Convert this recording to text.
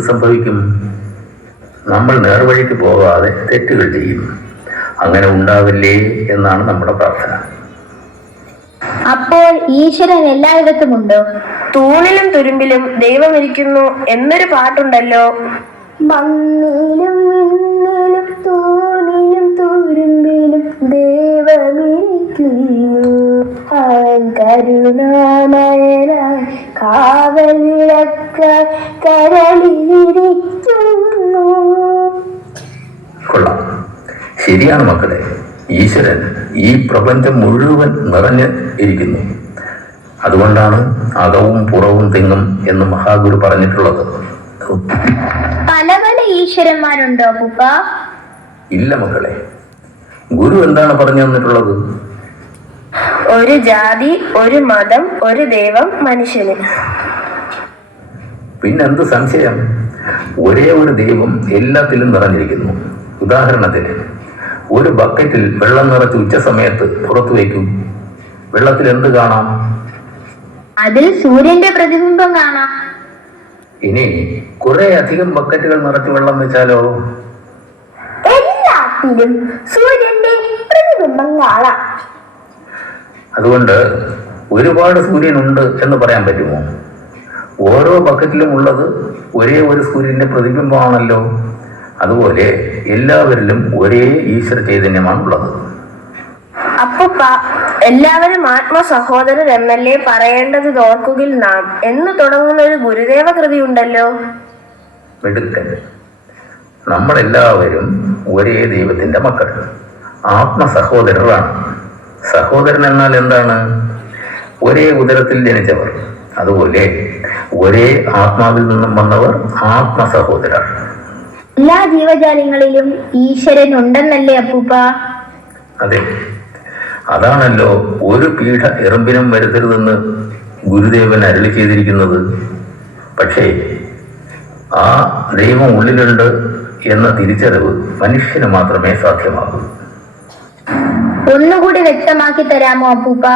എന്ത് സംഭവിക്കും? നമ്മൾ നേർവഴിക്ക് പോകാതെ തെറ്റുകൾ ചെയ്യും. അങ്ങനെ ഉണ്ടാവില്ലേ എന്നാണ് നമ്മുടെ പ്രാർത്ഥന. അപ്പോൾ ഈശ്വരൻ എല്ലായിടത്തുമുണ്ടോ? തൂണിലും തുരുമ്പിലും ദൈവം ഇരിക്കുന്നു എന്നൊരു പാട്ടുണ്ടല്ലോ. മണ്ണിലും മിന്നിലും തൂണിലും തുരുമ്പിലും ദൈവമിരിക്കുന്നു. അവൻ കരുണാമയനായി കാവൽ വിളക്കായി കരളിലിരിക്കുന്നു. കൊള്ളാം, ശരിയാണ് മക്കളെ. ഈശ്വരൻ ഈ പ്രപഞ്ചം മുഴുവൻ നിറഞ്ഞ് ഇരിക്കുന്നു. അതുകൊണ്ടാണ് അകവും പുറവും തെങ്ങും എന്ന് മഹാഗുരു പറഞ്ഞിട്ടുള്ളത്. പല പല ഈശ്വരന്മാരുണ്ടോ അപ്പൂപ്പ? ഇല്ല മക്കളെ, ഗുരു എന്താണ് പറഞ്ഞു തന്നിട്ടുള്ളത്? ഒരു ജാതി, ഒരു മതം, ഒരു ദൈവം മനുഷ്യന്. പിന്നെന്ത് സംശയം? ഒരേ ഒരു ദൈവം എല്ലാത്തിലും നിറഞ്ഞിരിക്കുന്നു. ഉദാഹരണത്തിന്, ഒരു ബക്കറ്റിൽ വെള്ളം നിറച്ച് ഉച്ച സമയത്ത് പുറത്തു വയ്ക്കൂ. വെള്ളത്തിൽ എന്ത് കാണാം? അതിൽ സൂര്യന്റെ പ്രതിബിംബം കാണാം. ഇനി കുറെ അധികം ബക്കറ്റുകൾ നിറച്ച് വെള്ളം വെച്ചാലോ? എല്ലാത്തിലും സൂര്യന്റെ പ്രതിബിംബം കാണാം. അതുകൊണ്ട് ഒരുപാട് സൂര്യനുണ്ട് എന്ന് പറയാൻ പറ്റുമോ? ഓരോ ബക്കറ്റിലും ഉള്ളത് ഒരേ ഒരു സൂര്യന്റെ പ്രതിബിംബമാണല്ലോ. അതുപോലെ എല്ലാവരിലും ഒരേ ഈശ്വര ചൈതന്യമാണുള്ളത്. അപ്പൂപ്പ, എല്ലാവരും ആത്മ സഹോദരർ എന്നല്ലേ പറയേണ്ടത് ഓർക്കുകിൽ നാം എന്ന് തുടങ്ങുന്ന ഒരു ഗുരുദേവ കൃതി ഉണ്ടല്ലോ. മിടുക്കൻ. നമ്മളെല്ലാവരും ഒരേ ദൈവത്തിന്റെ മക്കൾ, ആത്മ സഹോദരരാണ്. സഹോദരൻ എന്നാൽ എന്താണ്? ഒരേ ഉദരത്തിൽ ജനിച്ചവർ. അതുപോലെ ഒരേ ആത്മാവിൽ നിന്നും വന്നവർ ആത്മ സഹോദരർ. എല്ലാ ജീവജാലങ്ങളിലും ഈശ്വരൻ ഉണ്ടെന്നല്ലേ അപ്പൂപ്പ? അതെ, അതാണല്ലോ ഒരു പീഠ എറുമ്പിനും വരുത്തരുതെന്ന് ഗുരുദേവൻ അരുളി ചെയ്തിരിക്കുന്നത്. പക്ഷേ ആ ദൈവം ഉള്ളിലുണ്ട് എന്ന തിരിച്ചറിവ് മനുഷ്യന് മാത്രമേ സാധ്യമാകൂ. ഒന്നുകൂടി വ്യക്തമാക്കി തരാമോ അപ്പൂപ്പ?